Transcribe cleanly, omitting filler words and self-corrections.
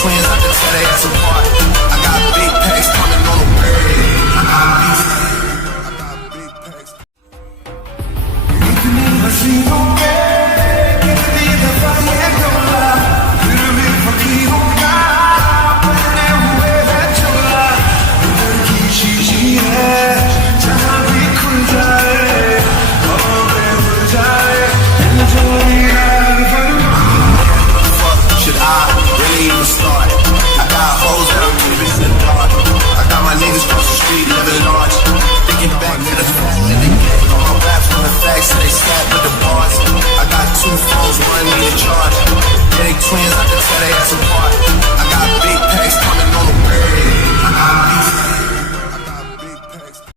Twins, I can tell they ass apart. I got big packs coming on the way. I got big packs. Ittni haseenon pe kitni dafa ye ghola, dil mein fakiron ka apne hue hai chola. Dil ki शीशी है जहाँ भी खुल जाए और बह जाए दिल जो should I really even start? I got hoes that I'm keeping in the dark. I got my niggas across the street living large. Thinking back to the fact that they get on my raps from the facts that they stack with the bars. I got 2 phones, one me in charge. Yeah, they twins, I